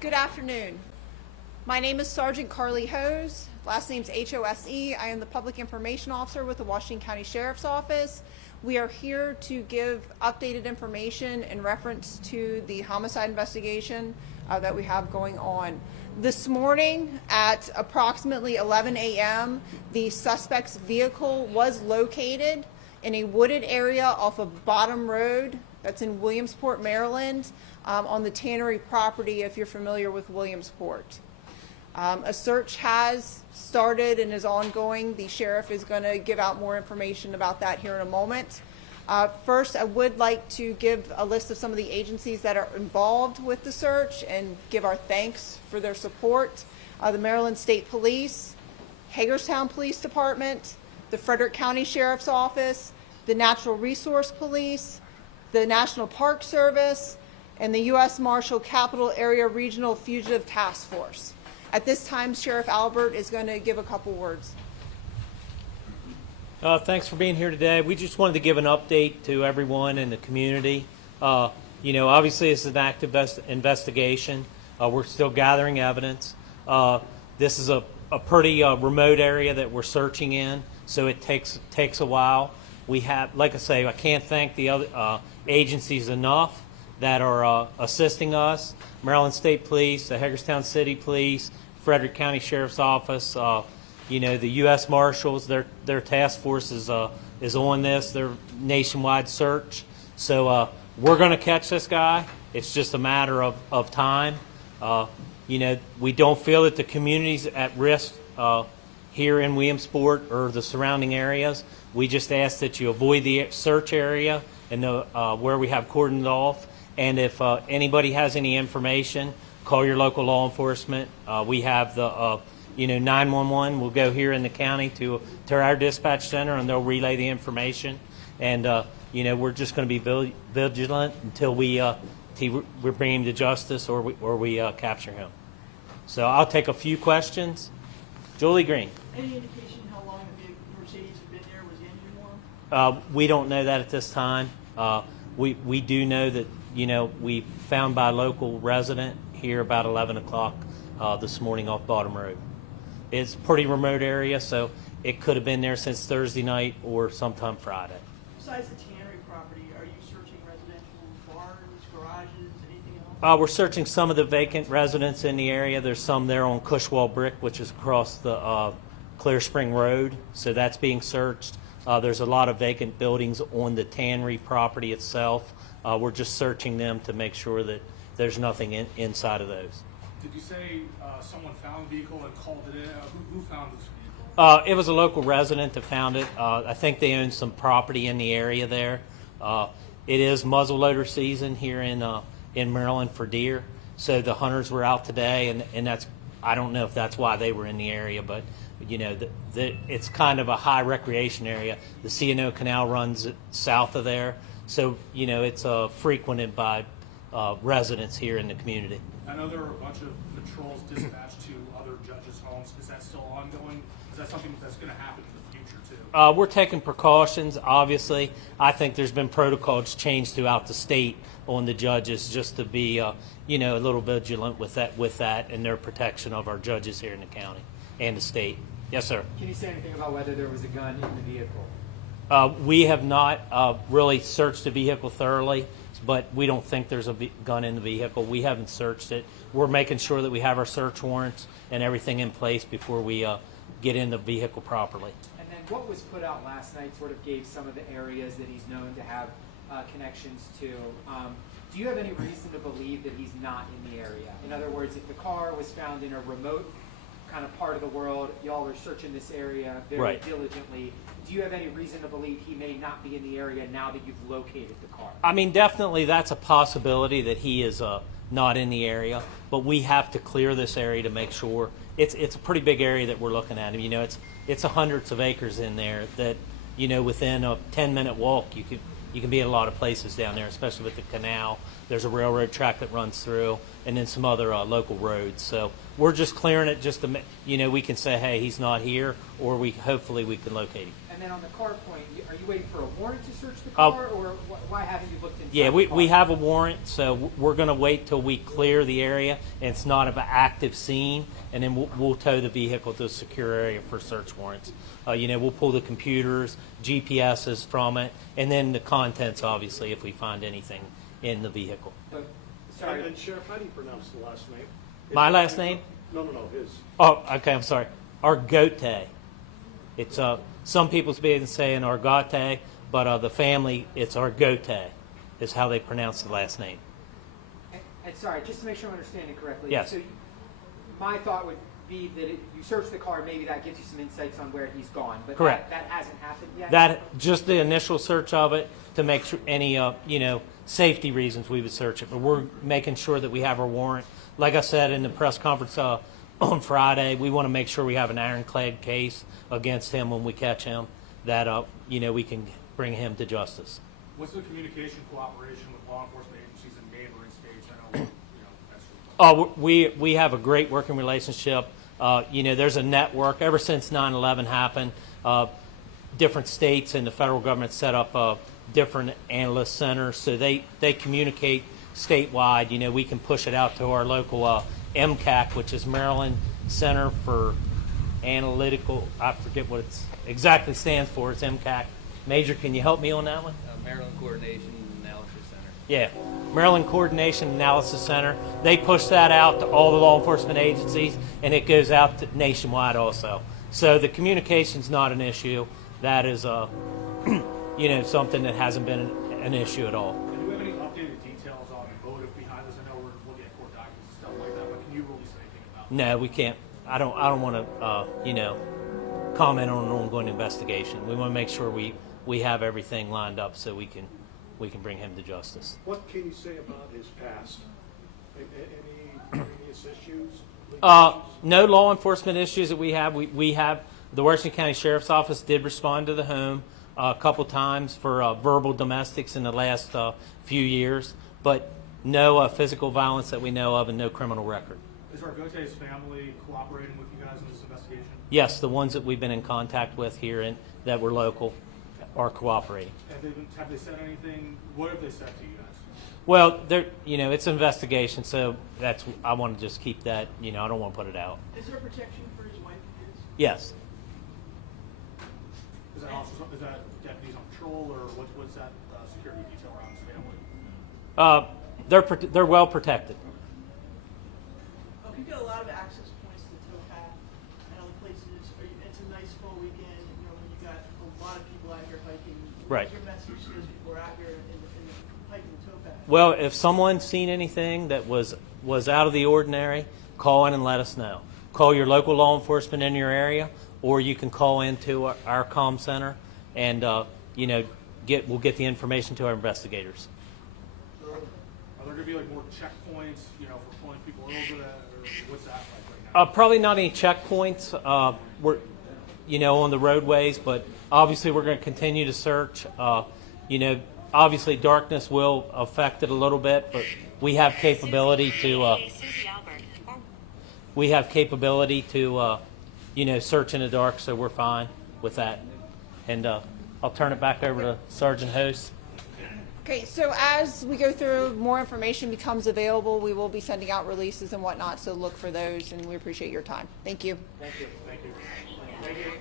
Good afternoon. My name is Sergeant Carly Hose. Last name's H-O-S-E. I am the Public Information Officer with the Washington County Sheriff's Office. We are here to give updated information in reference to the homicide investigation that we have going on. This morning at approximately 11 a.m., the suspect's vehicle was located in a wooded area off of Bottom Road that's in Williamsport, Maryland, on the tannery property, if you're familiar with Williamsport. A search has started and is ongoing. The sheriff is going to give out more information about that here in a moment. First, I would like to give a list of some of the agencies that are involved with the search and give our thanks for their support. The Maryland State Police, Hagerstown Police Department, the Frederick County Sheriff's Office, the Natural Resource Police, the National Park Service, and the U.S. Marshal Capital Area Regional Fugitive Task Force. At this time, Sheriff Albert is going to give a couple words. Thanks for being here today. We just wanted to give an update to everyone in the community. Obviously it's an active investigation. We're still gathering evidence. This is a pretty remote area that we're searching in, so it takes a while. We have, like I say, I can't thank the other agencies enough that are assisting us. Maryland State Police, the Hagerstown City Police, Frederick County Sheriff's Office, the U.S. Marshals, their task force is on this, their nationwide search. So we're going to catch this guy. It's just a matter of time. We don't feel that the community's at risk here in Williamsport or the surrounding areas. We just ask that you avoid the search area and where we have cordoned off. And if anybody has any information, call your local law enforcement. We have the 911 will go here in the county to our dispatch center, and they'll relay the information. And we're just going to be vigilant until we bring him to justice or we capture him. So I'll take a few questions. Julie Green. Any indication how long the Mercedes had been there? Was the engine warm? We don't know that at this time. We do know that we found by a local resident here about 11 o'clock this morning off Bottom Road. It's a pretty remote area, so it could have been there since Thursday night or sometime Friday. Besides the tannery property, are you searching residential barns, garages, anything else? We're searching some of the vacant residents in the area. There's some there on Cushwell Brick, which is across the Clear Spring Road, so that's being searched. There's a lot of vacant buildings on the tannery property itself. We're just searching them to make sure that there's nothing inside of those. Did you say someone found the vehicle and called it in? Who found this vehicle? It was a local resident that found it. I think they own some property in the area there. It is muzzleloader season here in Maryland for deer, so the hunters were out today, and that's, I don't know if that's why they were in the area, but it's kind of a high recreation area. The C&O Canal runs south of there, so it's frequented by residents here in the community. I know there were a bunch of patrols dispatched to other judges' homes. Is that still ongoing? Is that something that's going to happen in the future too? We're taking precautions, obviously. I think there's been protocols changed throughout the state on the judges just to be a little vigilant with that and their protection of our judges here in the county and the state. Yes, sir. Can you say anything about whether there was a gun in the vehicle? We have not really searched the vehicle thoroughly, but we don't think there's a gun in the vehicle. We haven't searched it. We're making sure that we have our search warrants and everything in place before we get in the vehicle properly. And then what was put out last night sort of gave some of the areas that he's known to have connections to. Do you have any reason to believe that he's not in the area? In other words, if the car was found in a remote kind of part of the world, y'all are searching this area very diligently. Do you have any reason to believe he may not be in the area now that you've located the car? I mean, definitely that's a possibility that he is not in the area, but we have to clear this area to make sure. It's a pretty big area that we're looking at. It's hundreds of acres in there that, within a 10-minute walk, you can be in a lot of places down there, especially with the canal. There's a railroad track that runs through, and then some other local roads. So we're just clearing it just to, we can say, hey, he's not here, or hopefully we can locate him. And And then on the car point, are you waiting for a warrant to search the car, or why haven't you looked inside? Yeah, the car? we have a warrant, so we're going to wait till we clear the area and it's not an active scene, and then we'll tow the vehicle to a secure area for search warrants. We'll pull the computers, GPSs from it, and then the contents, obviously, if we find anything in the vehicle. But, sorry. And Sheriff, how do you pronounce the last name? My last name? No, his. Oh, okay, I'm sorry. Argote. It's some people's been saying Argote, but the family, it's Argote, is how they pronounce the last name. And sorry, just to make sure I'm understanding correctly. Yes. So my thought would be that you search the car, maybe that gives you some insights on where he's gone. But Correct. That hasn't happened yet? That just the initial search of it to make sure any safety reasons we would search it, but we're making sure that we have our warrant. Like I said in the press conference on Friday, we want to make sure we have an ironclad case against him when we catch him, that we can bring him to justice. What's the communication cooperation with law enforcement agencies in neighboring states? I know, that's We have a great working relationship. There's a network ever since 9/11 happened. Different states and the federal government set up different analyst centers, so they communicate statewide. We can push it out to our local MCAC, which is Maryland Center for Analytical. I forget what it exactly stands for. It's MCAC. Major, can you help me on that one? Maryland Coordination Analysis Center. Yeah, Maryland Coordination Analysis Center. They push that out to all the law enforcement agencies, and it goes out to nationwide also. So the communication's not an issue. That is, something that hasn't been an issue at all. And do we have any updated details on the motive behind this? I know we're looking at court documents and stuff like that, but can you release anything about that? No, we can't. I don't want to, comment on an ongoing investigation. We want to make sure we have everything lined up so we can bring him to justice. What can you say about his past? Any previous issues? No law enforcement issues that we have. We have the Washington County Sheriff's Office did respond to the home a couple times for verbal domestics in the last few years, but no physical violence that we know of and no criminal record. Is Argote's family cooperating with you guys in this investigation? Yes, the ones that we've been in contact with here and that were local are cooperating. Have they said anything? What have they said to you guys? Well, it's an investigation, so I want to just keep that. I don't want to put it out. Is there protection for his wife and kids? Yes. Is that deputies on patrol, or what's that security detail around his family? They're well protected. You've got a lot of access points to the towpath and other places. It's a nice fall weekend. When you got a lot of people out here hiking. Right. What's your message to those people who are out here hiking the towpath? Well, if someone's seen anything that was out of the ordinary, call in and let us know. Call your local law enforcement in your area, or you can call into our comm center, and we'll get the information to our investigators. Are there going to be more checkpoints, for pulling people over that, or what's that like right now? Probably not any checkpoints. We're, on the roadways, but obviously we're going to continue to search. Obviously darkness will affect it a little bit, but we have capability to. Search in the dark, so we're fine with that. And I'll turn it back over to Sergeant Host. Okay, so as we go through, more information becomes available. We will be sending out releases and whatnot, so look for those, and we appreciate your time. Thank you. Thank you. Thank you. Thank you.